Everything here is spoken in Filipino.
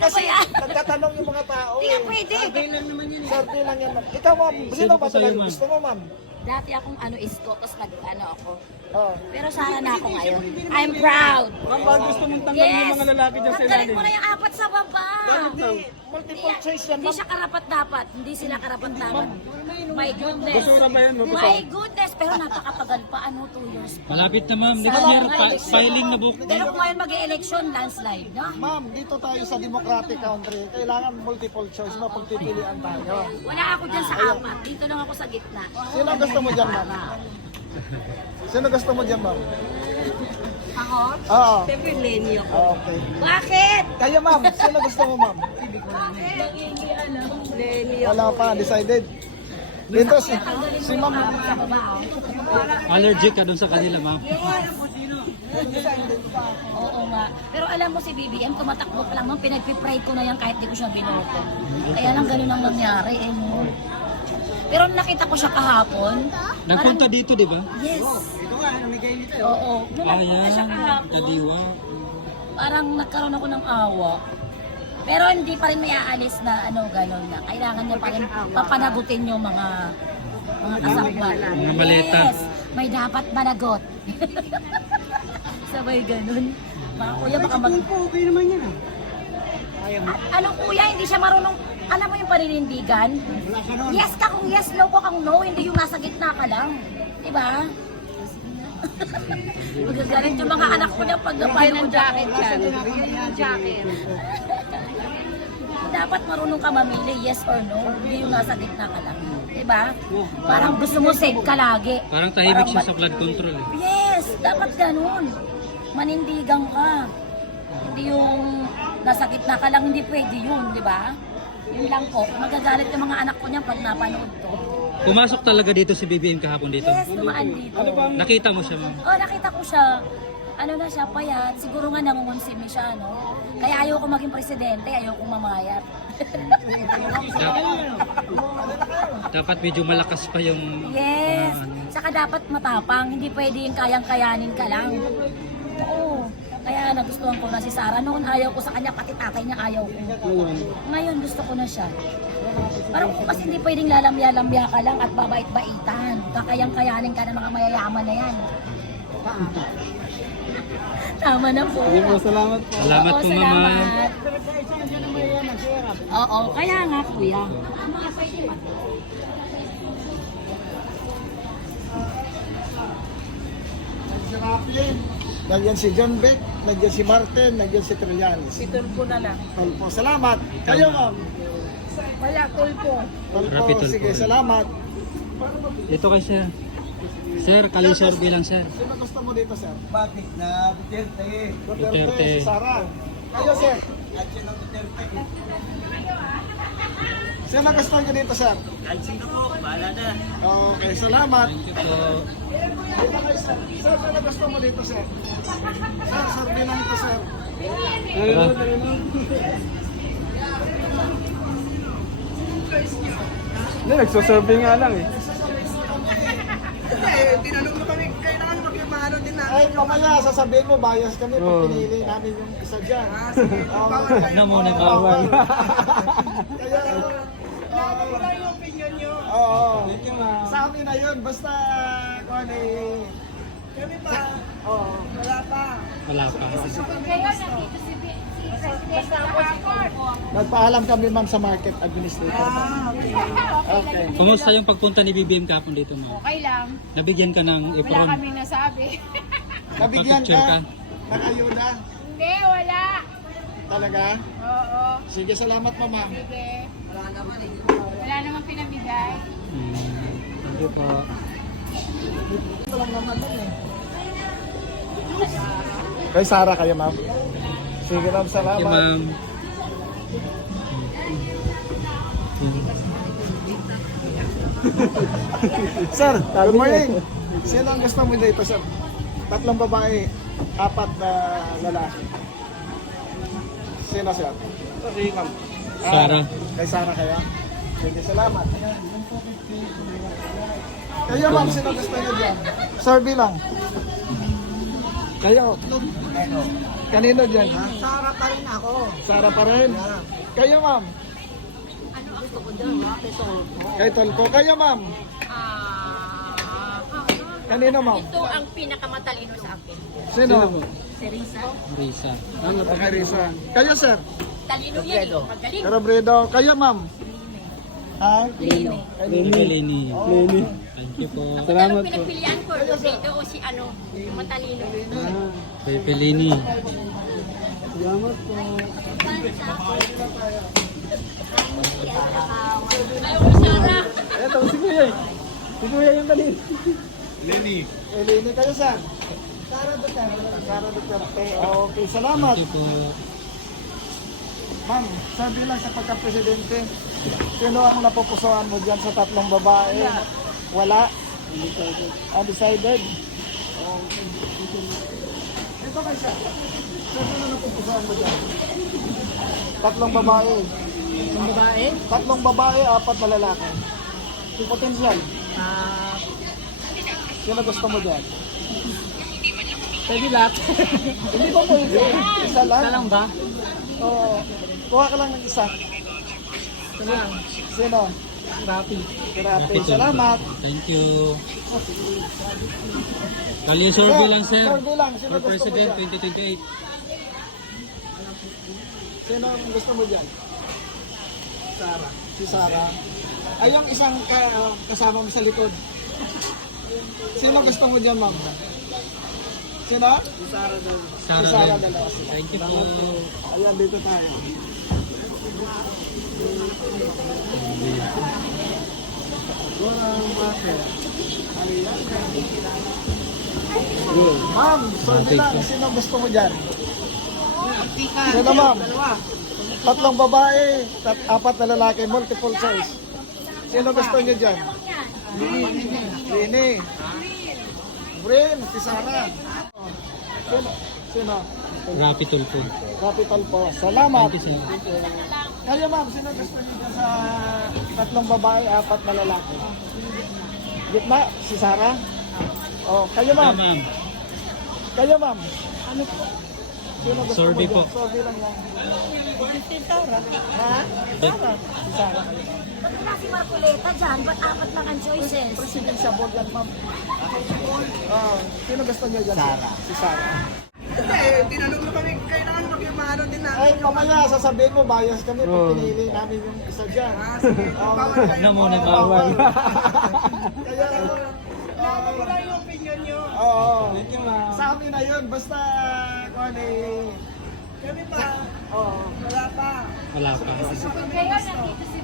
Ano ba yan? Nagtatanong yung mga tao. Hindi nga pwede. Survey lang yan, ma'am. Ikaw, ma'am, sino ba talaga gusto mo, ma'am? Dati akong isko, tapos nag-ano ako. Oh. Pero sana na ako ngayon. I'm proud. Ma'am, baka gusto mong tanggalin yung mga lalaki dyan sa Tanggalin ilalim. mo na yung apat sa baba. Hindi, multiple choice yan, Hindi ma'am. siya karapat dapat. Hindi sila karapat dapat. My goodness. Basura ba yan? My goodness. Pero napakatagal pa. 2 years pa. Malapit na ma'am, next year, filing na book. Pero kung ngayon mag-e-election, landslide, no? Ma'am, dito tayo sa democratic country. Kailangan multiple choice, mapagpipilian tayo. Wala ako dyan sa apat. Dito lang ako sa gitna. Sino gusto mo dyan, ma'am? Sino gusto mo dyan, ma'am? Ako? Oo. Siyempre, Lenny ako. Okay. Bakit? Kayo, ma'am. Sino gusto mo, ma'am? Lenny Wala pa, decided. Dito si ma'am. sa baba, oh. Allergic ka dun sa kanila ma'am. Oo nga. Pero alam mo si BBM, tumatakbo pa lang nung pinagpipray ko na yan kahit di ko siya binoto. Kaya lang ganun ang nangyari, eh no. Pero nakita ko siya kahapon. Nagpunta dito, di ba? Yes. Oo. Nung Ah, nakita siya yan. kahapon, Kadiwa. parang nagkaroon ako ng awa. Pero hindi pa rin may aalis na gano'n na. Kailangan niya pa rin papanagutin yung mga kasama. Mga maleta. Yes. May dapat managot. Sabay ganun. Mga kuya baka Okay naman yan. Anong kuya, hindi siya marunong, alam mo yung paninindigan? Yes ka kung yes, no ko kung no, hindi yung nasa gitna ka lang. Diba? Magagalit yung mga anak ko niya pag napanood ng jacket yan. Yung jacket. Dapat marunong ka mamili, yes or no, hindi yung nasa gitna ka lang. Diba? Parang gusto mo save ka lagi. Parang tahimik siya sa flood control eh. Yes, dapat ganun. Manindigan ka. Hindi yung nasa gitna ka lang, hindi pwede yun, di ba? Yun lang po. Magagalit yung mga anak ko niya pag napanood to. Pumasok talaga dito si BBM kahapon dito. Yes, dumaan dito. Nakita mo siya ma'am. Oh, nakita ko siya. Ano na siya, payat. Siguro nga nangungonsimi siya, no? Kaya ayaw ko maging presidente, ayaw ko mamayat. Dapat medyo malakas pa yung... Yes. Saka dapat matapang. Hindi pwede yung kayang-kayanin ka lang. Oo. Kaya nagustuhan ko na si Sarah. Noon ayaw ko sa kanya, pati tatay niya ayaw ko. Ngayon gusto ko na siya. Parang kasi hindi pwedeng lalamya-lamya ka lang at babait-baitan. Kakayang-kayanin ka ng mga mayayaman na yan. Tama na po. Salamat po. Salamat Oo, po mama. salamat. Oo, kaya nga kuya. Nagyan si John Beck, nagyan si Martin, nagyan si Trillanes. Tulpo na lang. Tolpo, salamat. Kayo, ma'am. Wala, tulpo. Tolpo, Rapid Tolpo. sige, salamat. Dito kay sir. Sir, kalisor bilang sir. Sino gusto mo dito, sir? Bakit na Duterte? Duterte, si Sarah. Kayo, sir. Sino gusto nyo dito, sir? Kahit sino po, bahala na. Okay, salamat. Thank you po. Dito kayo, sir. Sir, sino gusto mo dito, sir? Sir, sir, bilang ito, sir. Tara. Hindi, nagsusurvey nga lang eh. Ay, mamaya, sasabihin mo, bias kami pag Oo. pinili namin yung isa dyan. Na muna bawal. Kaya, oo. Sa amin na yun, basta, kung ano eh. Kami pa. Oo. Wala pa. Wala pa. Nagpaalam kami, ma'am, sa market administrator. Okay. Kumusta yung pagpunta ni BBM kahapon dito ma'am? Okay lang. Nabigyan ka ng Wala apron? kaming nasabi. Nabigyan Picture ka ka? ng ayuda? Hindi, wala. Talaga? Oo. Sige, salamat, mama. Sige. Wala namang pinamigay. Thank you po. Ito lang naman lang eh. Kay Sarah kayo, ma'am. Sige, ma'am, Thank you salamat. ma'am. Sir, good morning. Sino ang gusto mo dito, sir? 3 babae, 4 na lalaki. Sino, sir? Sorry, ma'am. Sarah. Kay Sarah kaya? Sige, salamat. Kayo, ma'am, sino gusto niyo dyan? Survey lang. Kayo. Kanino dyan? Sarap pa rin ako. Sara pa rin. Kayo, ma'am? Ano gusto ko dyan? Kay Tolpo. Kayo, ma'am? Kanino, ma'am? Ito ang pinakamatalino sa akin. Sino? Si Risa. Risa. Kay Risa. Kayo, sir? Talino yan eh. Magaling. Carabredo. Kayo, ma'am? Ha? Lino. Lenny. Thank you po. Salamat po. Pinagpilian ko, dito o si ano, yung matalino. Pepe Lenny. Ayaw ko Sara. Eto, si Kuya. Si Kuya yung dali. Lenny. Lenny. Kayo, sir? Sara Duterte. Sara Duterte. Okay, salamat. Thank you po. Ma'am, sabi lang sa pagka-presidente, sino ang napupusuan mo dyan sa tatlong babae? Wala? Undecided? Okay. Ito kayo siya. Sino na napupusuan mo dyan? Tatlong babae. Tatlong babae, 4 na lalaki. Potential. Sino gusto mo dyan? Pwede lahat. Hindi ba pwede? Isa lang? Isa lang ba? Oo. Kuha ka lang ng isa. Sino? Rapi. Grabe. Salamat. Thank you. Kali survey lang, sir. Survey lang. Sino For gusto mo President dyan? 2028. Sino ang gusto mo dyan? Sara. Si Sara. Ay, yung isang kasama mo sa likod. Sino gusto mo dyan, ma'am? Sino? Si Sara daw. Si Sara din. dalawa sila. Thank you po. Ayan, dito tayo. Ma'am, sorry lang. Sino gusto mo dyan? Sino, ma'am? Tatlong babae, 4 na lalaki, multiple choice. Sino gusto niyo dyan? Rini. Brin, si Sarah. Sino? Sino? Rapi Tulfo. Capital po. Salamat. Thank you, sir. Kayo, ma'am, sino gusto niyo dyan sa tatlong babae, 4 na lalaki? Gitna, si Sarah. Oh, kayo, ma'am. Ma'am. Kayo, ma'am. Ano po? Sino gusto Survey mo po. dyan? Survey lang yan. Si Sarah. Ha? Sarah. Si Sarah. Ba't wala si Marcoleta dyan? Ba't 4 lang ang choices? President sa board yan, ma'am. Sino gusto niyo dyan? Sarah. Si Sarah. Hindi, tinanong na kami, kailangan mag-imano din namin. Ay, mamaya sasabihin mo, bias kami pag pinili namin yung isa dyan. Sige, Oh, bawal kayo. Na muna, bawal. Kaya, Wala yung opinion nyo. oo. Sa amin na yun, basta, kung ano eh, Kami pa, oo. wala pa. Wala pa. Ngayon, nandito si